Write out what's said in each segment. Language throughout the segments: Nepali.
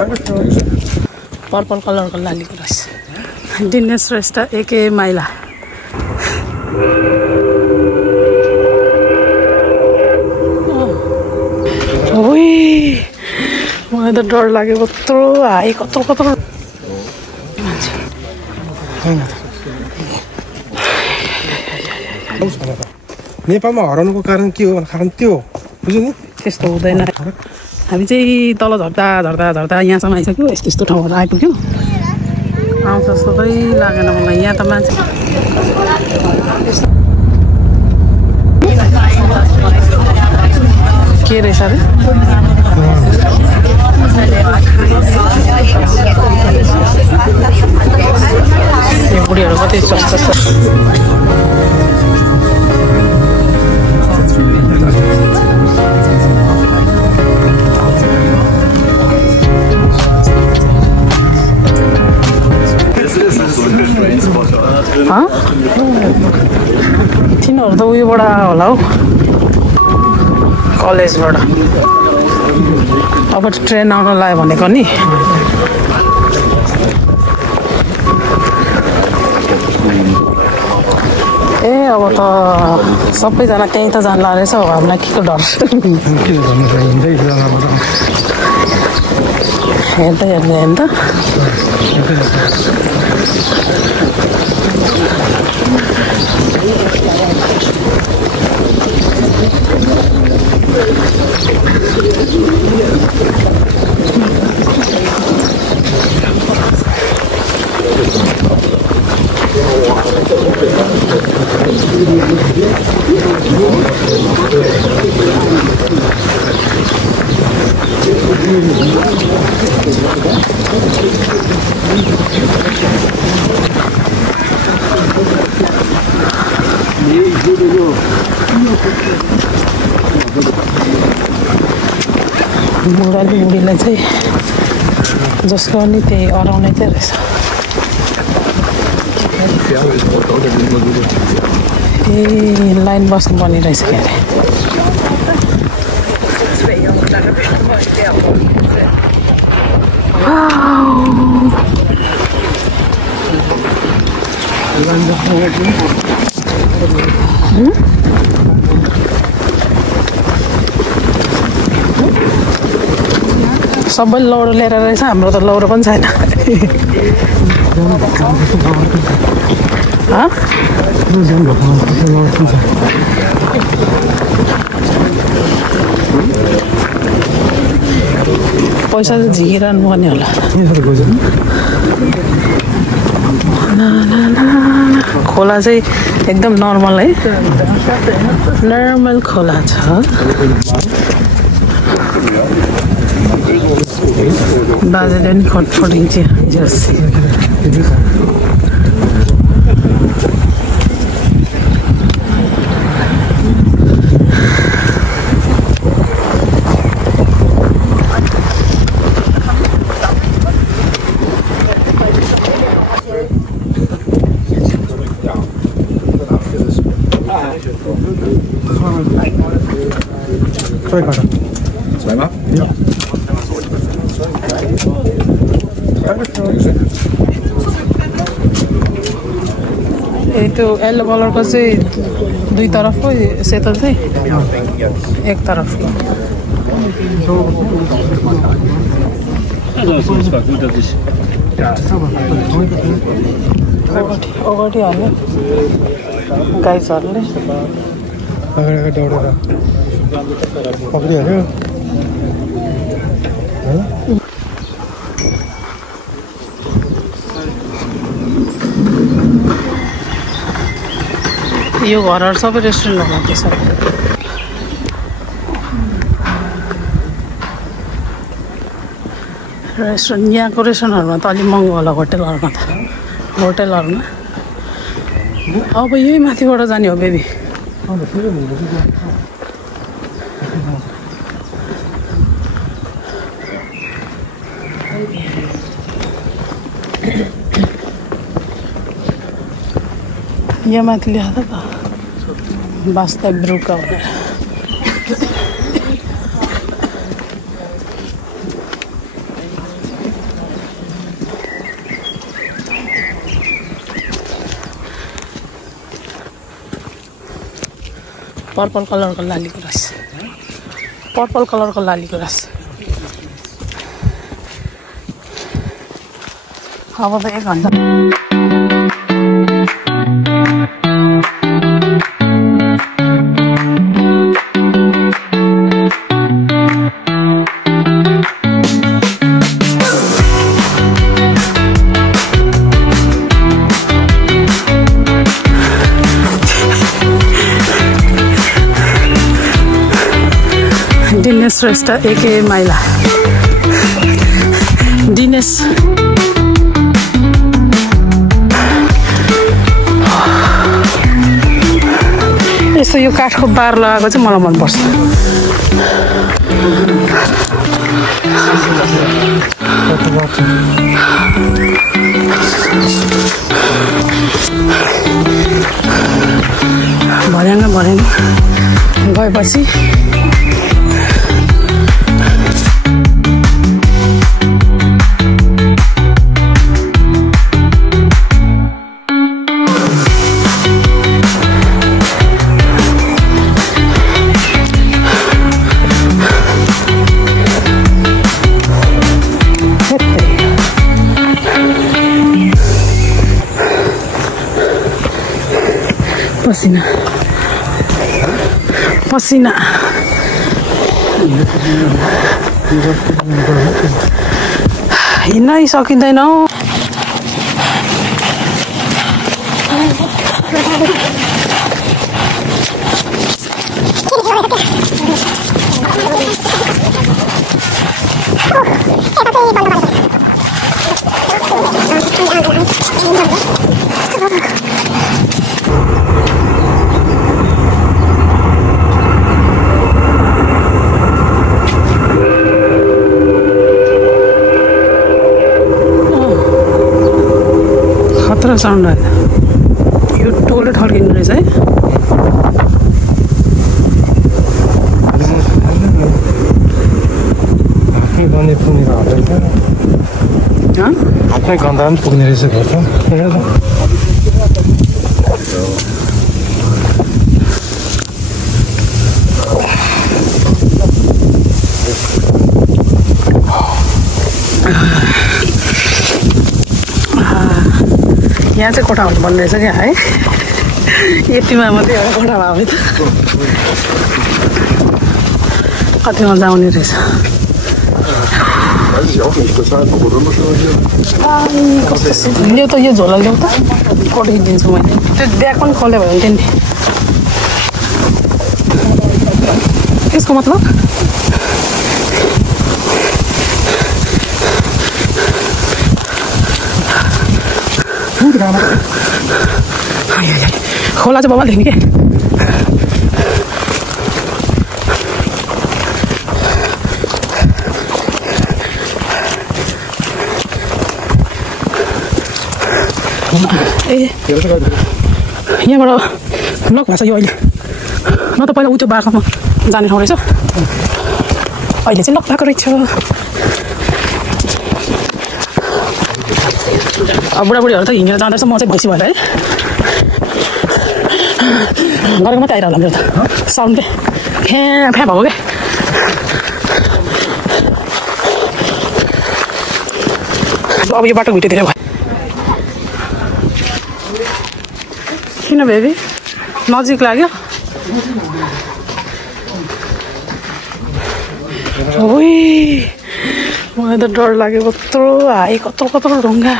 पर्पल कलरको लालीको रहेछ दिनेश श्रेष्ठ एके माइला मलाई त डर लाग्यो कत्रो हाई कत्रो नेपालमा हराउनुको कारण के हो कारण त्यो बुझ्यो नि त्यस्तो हुँदैन हामी चाहिँ तल झर्दा यहाँसम्म आइसक्यो यस्तो ठाउँहरू आइपुग्यो आउँछ जस्तो चाहिँ लागेन मलाई यहाँ त मान्छे के रहेछ अरे यो बुढीहरू कति स्वस्थ छ तिनीहरू त उयोबाट होला हौ कलेजबाट अब ट्रेन आउन लाग्यो भनेको नि ए अब त सबैजना त्यहीँ त जान्ला रहेछ हो हामीलाई के को डर हेर्दै हेर्ने होइन त बुढीलाई चाहिँ जसको नि त्यही अराउने चाहिँ रहेछ ए लाइन बस्नुपर्ने रहेछ के अरे सबै लौरो लिएर रहेछ हाम्रो त लौरो पनि छैन पैसा चाहिँ झिकिरहनु पर्ने होला खोला चाहिँ एकदम नर्मल है नर्मल खोला छ बाजेले पनि खटफटिन्छ जस Zweimal? Ja. त्यो येल्लो कलरको चाहिँ दुई तरफको सेतो चाहिँ एक तरफको अगाडि हाल्यो गाइजहरूले अगाडि दौडेर पक्रिहाल्यो यो घरहरू सबै रेस्टुरेन्टहरू हुँदैछ रेस्टुरेन्ट यहाँको रेस्टुरेन्टहरूमा त अलिक महँगो होला होटेलहरूमा त होटेलहरूमा अब यही माथिबाट जाने हो बेबी यहाँ माथि लेखा त वास्तव ब्रुका भनेर पर्पल कलरको लालीको रस पर्पल कलरको लालीको रस अब त 1 घण्टा दिनेश श्रेष्ठ एके माइला दिनेश यसो यो काठको बार लगाएको चाहिँ मलाई मनपर्छ भर्याङ गएपछि पसिना हिँड्नै सकिँदैन खतरा साउन्ड आयो यो टोले ठल्किनु रहेछ है हातमै गन्दा पनि पुग्ने रहेछ घर त यहाँ चाहिँ कोठा हुनु पर्ने रहेछ क्या है यतिमा मात्रै एउटा कोठा भयो त कति मजा आउने रहेछ ल्याउ त यो झोला ल्याउ त पठाइदिन्छु मैले त्यो ब्याग पनि खोले भयो भने नि यसको मतलब खोला चाहिँ बाबा लेख्ने के ए यहाँबाट ब्लक भएको छ यो अहिले म त पहिला उ त्यो बाटोमा जाने ठाउँ रहेछ अहिले चाहिँ लक भएको रहेछ बुढाबुढीहरू त हिँडेर जाँदैछ म चाहिँ भैँसी भएर है गरेको मात्रै आइरहला मेरो त साउन्ड के फ्या फ्या भएको क्या अब यो बाटो घुइटो भयो किन बेबी नजिक लाग्यो ओइ मलाई त डर लाग्यो कत्रो हाई कत्रो ढुङ्गा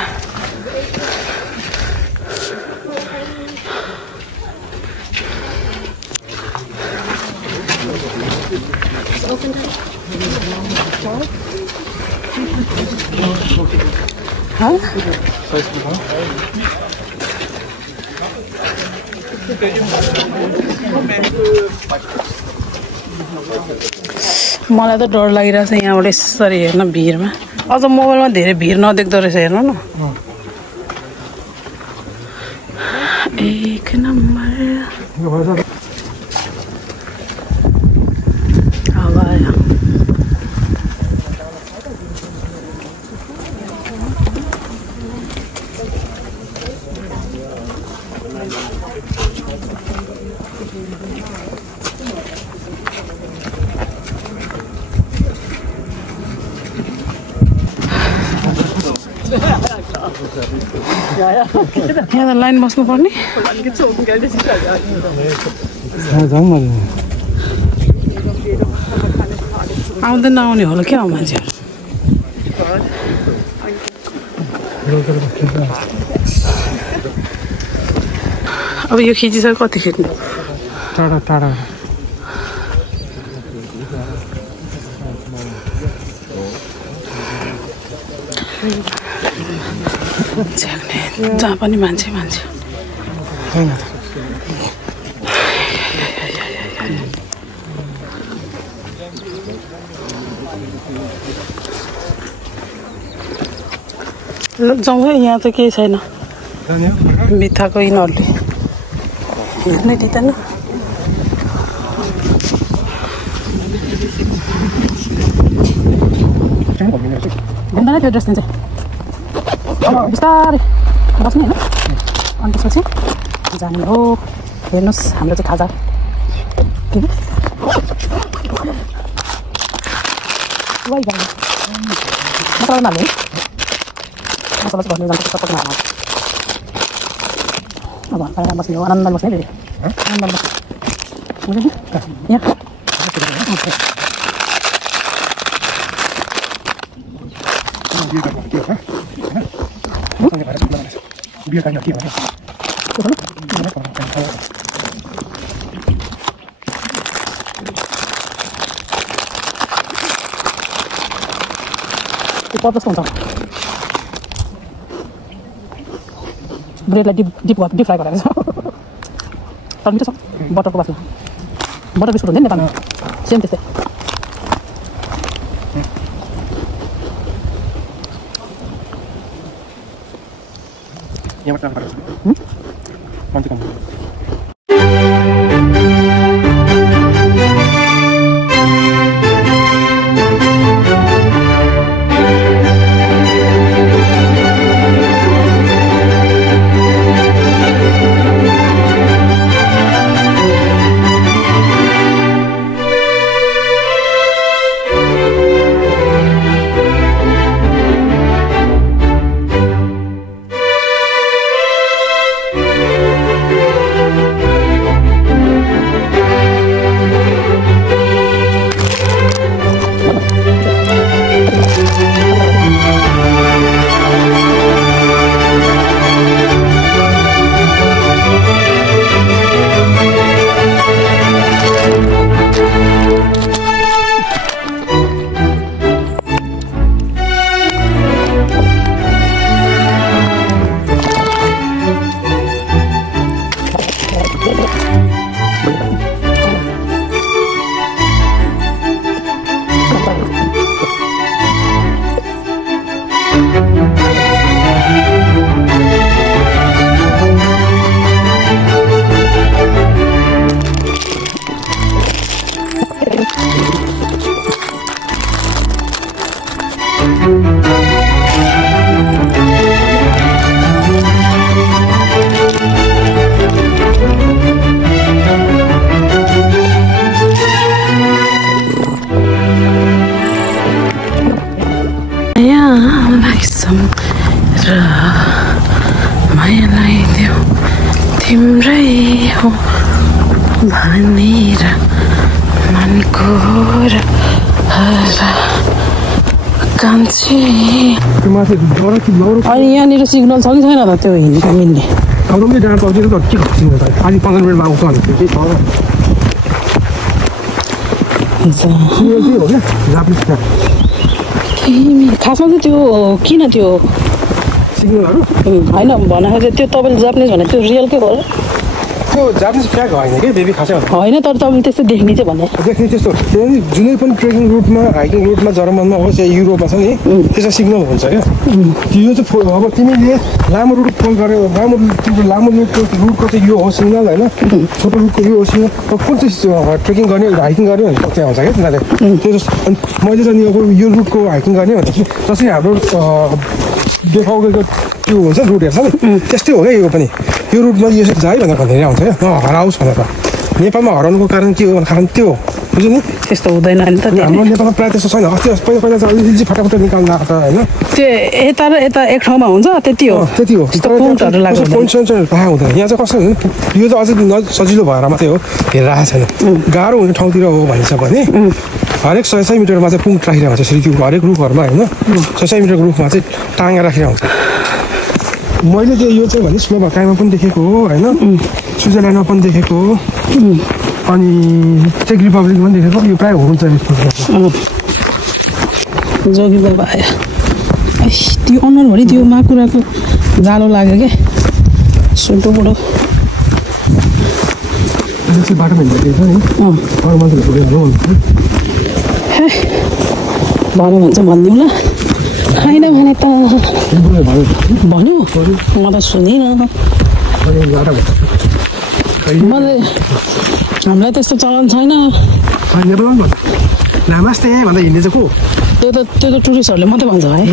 मलाई त डर लागिरहेछ यहाँबाट यसरी हेर्न भिडमा अझ मोबाइलमा धेरै भिड नदेख्दो रहेछ हेर्नु न एक नम्बर यहाँ त लाइन बस्नु पर्ने आउँदैन आउने होला क्या मान्छेहरू अब यो खिचिसक्यो कति खिच्नु टाढा टाढा जहाँ पनि मान्छे जाउँ है यहाँ चाहिँ केही छैन बित्थाको यिनीहरूले हेर्नै दिँदैन घुम्दैन त्यो ड्रेस दिन्छ अब बिस्तारै बस्ने होइन अनि त्यसपछि जाने हो हेर्नुहोस् हाम्रो चाहिँ खाजा के मसला हाल्ने मसला चाहिँ भन्नु जान्छ सबैजना हाल्नु अब हल्का बस्ने हो आनन्दले बस्ने फेरि आनन्दले बस्ने बुझ्यो नि यहाँ पर्पस हुन्छ ब्रेडलाई डिप फ्राई गरेर तर मिठो छ बटरको बासमा बटर बिस्कुट हुन्छ नि नेपालमा सेम त्यस्तै मायालाई देऊ तिम्रै हो भनेर मनको र कान्छी अनि यहाँनिर सिग्नल छ कि छैन त त्यो हिँड्नु मिल्ने आज 15 मिनटमा आउँछ खासमा चाहिँ त्यो किन त्यो सिग्नलहरू होइन भन्दाखेरि त्यो तपाईँले जापानिज भने त्यो रियलकै हो त्यो जापानिज फ्ल्याग होइन कि बेबी खासै होइन तर तपाईँले त्यस्तो देख्ने चाहिँ भने देख्ने त्यस्तो जुनै पनि ट्रेकिङ रुटमा हाइकिङ रुटमा जर्मनमा होस् या युरोपमा छ नि त्यसमा सिग्नल हुन्छ क्या यो चाहिँ अब तिमीले लामो रुट फोन गर्यो लामो रुटको चाहिँ यो हो सिग्नल होइन छोटो रुटको यो हो सिग्नल कुन चाहिँ ट्रेकिङ गर्ने हाइकिङ गर्ने भने त्यहाँ हुन्छ क्या तिनीहरूले त्यो मैले चाहिँ अब यो रुटको हाइकिङ गर्ने भने जसरी हाम्रो देखाएको त्यो हुन्छ रुटहरू छ नि त्यस्तै हो क्या यो पनि यो रुटमा यसरी जा है भनेर भन्दै आउँछ क्या हराओस् भनेर नेपालमा हराउनुको कारण के हो भने कारण त्यो हो बुझ्यो नि त्यस्तो हुँदैन अहिले त हाम्रो नेपालमा प्रायः त्यस्तो छैन अस्ति पहिला चाहिँ अलिअलि फटाफट निकाल्न आएको होइन त्यो यता र यता एक ठाउँमा हुन्छ त्यति हो त्यति हो पोइन्टहरू लाग्छ पोइन्ट थाहा हुँदैन यहाँ चाहिँ कस्तो यो त अझै सजिलो भएर मात्रै हो हेरेर आएको छैन गाह्रो हुने ठाउँतिर हो भनिन्छ भने हरेक 100 मिटरमा चाहिँ पुङ्ट राखिरहेको हुन्छ यसरी त्यो हरेक रुखहरूमा होइन 100 मिटरको रुखमा चाहिँ टाँगा राखिरहेको हुन्छ मैले चाहिँ यो चाहिँ भने स्लोभाकियामा पनि देखेको हो होइन स्विजरल्यान्डमा पनि देखेको हो अनि चेक रिपब्लिकमा पनि देखेको यो प्रायः हुन्छ जोगी बाबा आयो त्यो अनुहारभरि त्यो माकुराको जालो लाग्यो क्या सुटो बुढो बाटोमा हिँड्दाखेरि छ नि अरू मान्छेहरू भन्यो भन्छ भनिदिउँ ल होइन भने त भन्यो म त सुनिनँ मलाई हामीलाई त्यस्तो चलन छैन नमस्ते भन्दा हिँड्ने चाहिँ को त्यो त टुरिस्टहरूले मात्रै भन्छ भाइ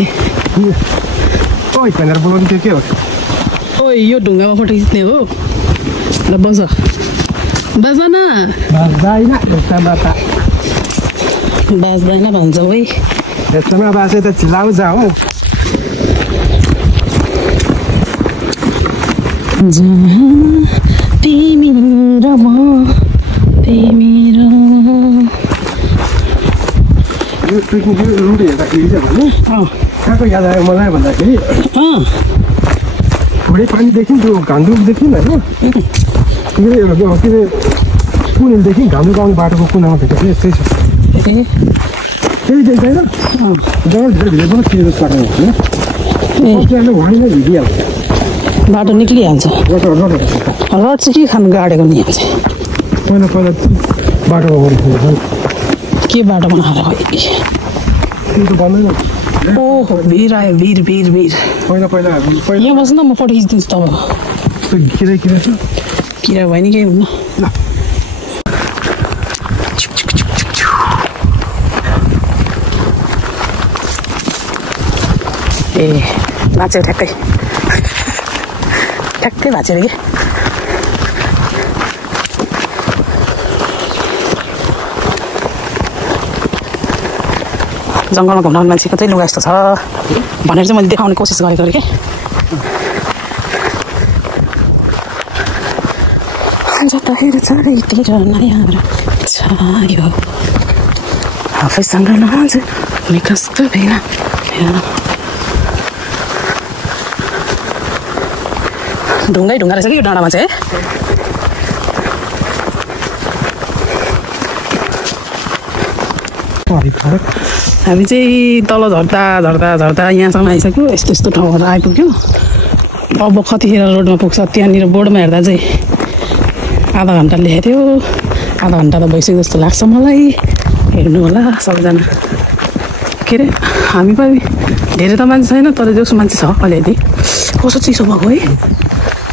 ओइ भनेर बोलाउनु त्यो के हो ओइ यो ढुङ्गामा फोटो खिच्ने हो ल बज बाज्दैन बाज्दैन भन्छ है यस्तोमा बासे त चिलाउ जाऊ तिमी र म तिमी र यो ट्रेकिङ रुट हेर्दाखेरि चाहिँ भने कहाँको याद आयो मलाई भन्दाखेरि थोरै पानी देखिन् त्यो घान्द्रुक देखिन् होइन के अरे कुन हिलदेखि घान्द्रुक आउने बाटोको कुनामा भेटेको यस्तै छ त्यही देख्दैन जग्गा पनि क्लियर पार्नु हिँडिहाल्छ बाटो निक्लिहाल्छ रड चाहिँ के खानु गाडेको नि पहिला बाटोमा के बाटो बनाएर ओहो भिर आयो भिर पहिला यहाँ बस्नु न म फोटो खिचिदिन्छु तब किरा भयो नि केही हुन्न ए भाँच्यो ठ्याक्कै भाँच्यो अरे कि जङ्गलमा घुम्न मान्छेको चाहिँ लुगा यस्तो छ भनेर चाहिँ मैले देखाउने कोसिस गरेको अरे कि जतातिर चारैतिर नयाँ छायो आफैसँग नज नि कस्तो बेला ढुङ्गा रहेछ कि यो डाँडामा चाहिँ हामी चाहिँ तल झर्दा यहाँसम्म आइसक्यो यस्तो ठाउँहरू आइपुग्यो अब कतिखेर रोडमा पुग्छ त्यहाँनिर बोर्डमा हेर्दा चाहिँ आधा घन्टा लेखेको थियो आधा घन्टा त भइसक्यो जस्तो लाग्छ मलाई हेर्नु होला सबैजना के अरे हामी पनि धेरै त मान्छे छैन तर जसो मान्छे छ अलिअलि कस्तो चिसो भएको है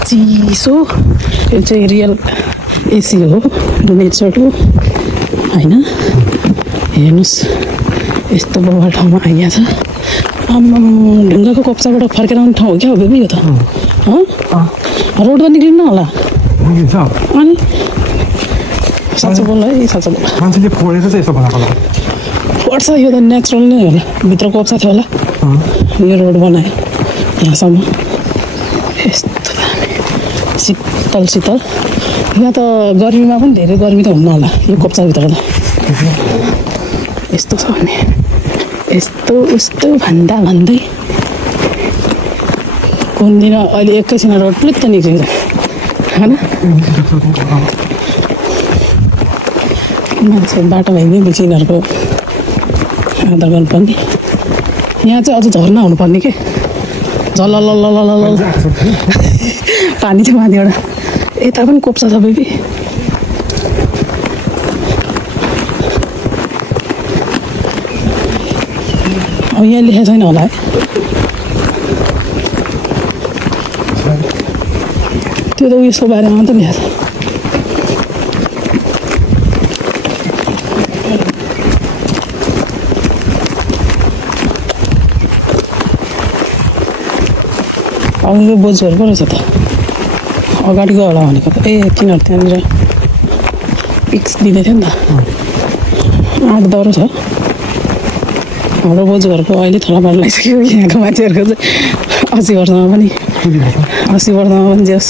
चिसो यो चाहिँ रियल एसी हो नेचर हो होइन हेर्नुहोस् यस्तो बवाल ठाउँमा आइया छ ढुङ्गाको कप्चाबाट फर्केर आउने ठाउँ हो क्या हो बेबी यो त रोड त निक्लिन्न होला अनि साँचो बोल है साँचो बोल मान्छेले फोडेर चाहिँ यस्तो बनाएको फोड्छ यो त नेचुरल नै होला भित्र कप्चा थियो होला यो रोड बनायो यहाँसम्म यस्तो शीतल यहाँ त गर्मीमा पनि धेरै गर्मी त हुन्न होला यो कप्चाभित्र त यस्तो छ भने यस्तो उस्तो भन्दै कुन दिन अहिले एकैछिन रोड प्लित्त निक्लिन्छ होइन मान्छे बाटो भइदिएपछि यिनीहरूको आदर गर्नुपर्ने यहाँ चाहिँ अझ झर्ना हुनुपर्ने के झल्ल पानी चाहिँ माथिबाट यता पनि कोप्छ सबै अब यहाँ लेखेको छैन होला है त्यो त उयसको बारेमा मात्रै लेखेको छ अब यो बोजूहरू पो रहेछ त अगाडि गयो होला भनेको त ए तिनीहरू त्यहाँनिर पिक्स दिँदै थियो नि त आँट दह्रो छ हाम्रो बोजूहरूको अहिले थोडा पार लगाइसक्यो यहाँको मान्छेहरूको चाहिँ 80 वर्षमा पनि 80 वर्षमा पनि जस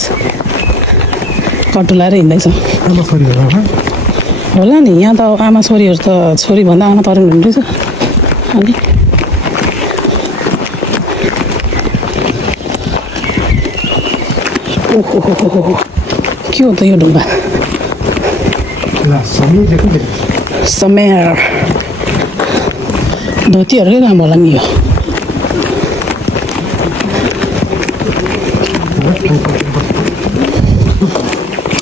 कटुलाएर हिँड्दैछ होला नि यहाँ त आमा छोरीहरू त छोरीभन्दा आमा तरुण हुँदैछ अनि ओहो के हो त यो ढुङ्गा समय धोतीहरूकै काम होला नि यो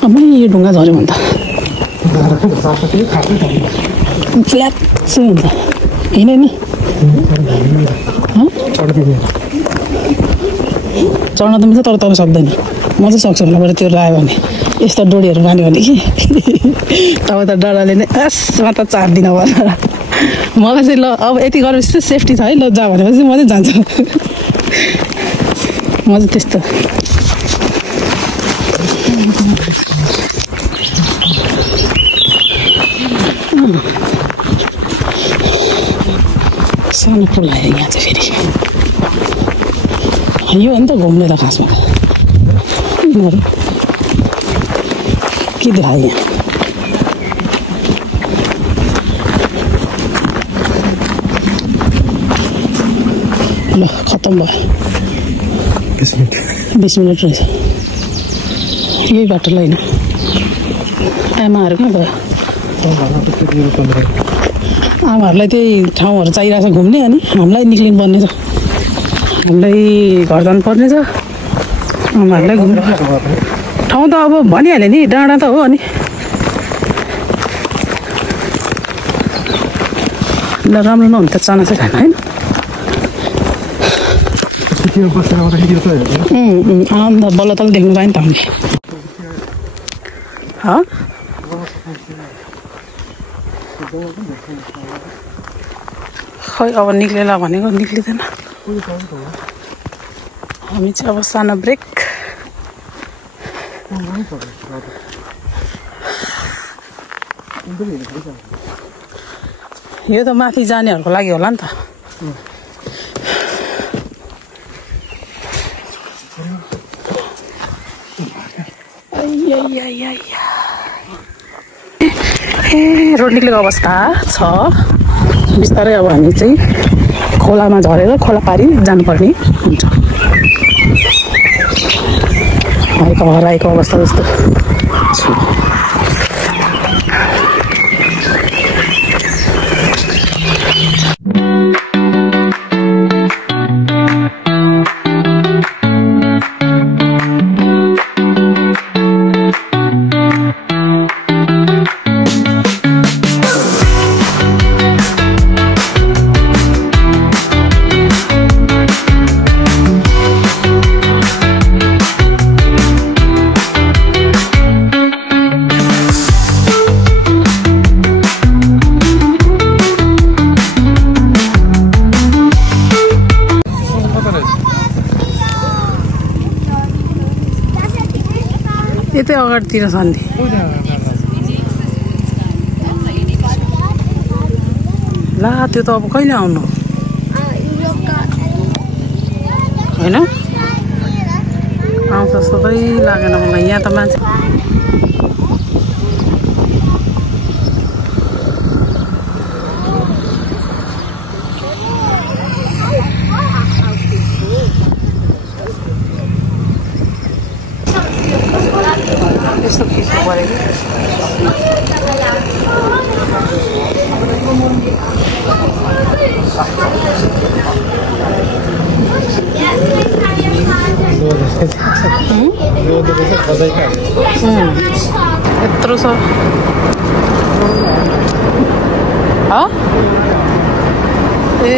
अब यो ढुङ्गा झऱ्यो भने त फ्ल्याट चाहिँ हुन्छ हिँड्यो नि चढ्न त मिल्छ तर तपाईँ सक्दैन म चाहिँ सक्छु होला त्यो लगायो भने यस्तो डोरीहरू मान्यो भने कि तपाईँ त डरले नै यसमा त चार्दिनँ होला मलाई चाहिँ ल अब यति गरेपछि चाहिँ सेफ्टी छ है ल जा भनेपछि म चाहिँ जान्छु म चाहिँ त्यस्तो सानो पुल आयो यहाँ चाहिँ फेरि यो हो नि त घुम्ने त खासमा यिनीहरू के देखायो यहाँ ल खत्तम भयो 20 मिनट रहेछ यही बाटो ल होइन आमाहरू कहाँ गयो आमाहरूलाई त्यही ठाउँहरू चाहिरहेको छ घुम्ने अनि हामीलाई निक्लिनु पर्ने छ हामीलाई घर जानुपर्ने छ आमाहरूलाई घुम्नु ठाउँ त अब भनिहाल्यो नि डाँडा त हो अनि ल राम्रो नहुने त चाना चाहिँ खाना होइन अन्त बल्ल तल देख्नु पायो नि त हामीले खै अब निक्लेला भनेको निक्लिँदैन हामी चाहिँ अब सानो ब्रेक यो त माथि जानेहरूको लागि होला नि त ए रोड निक्लेको अवस्था छ बिस्तारै अब हामी चाहिँ खोलामा झरेर खोला पारी जानुपर्ने हुन्छ हराएको हराएको अवस्था जस्तो छ यतै अगाडितिर छ नि ला त्यो त अब कहिले आउनु होइन आउँछ जस्तो चाहिँ लागेन मलाई यहाँ त मान्छे यस्तो खिच्नु पऱ्यो यत्रो छ ए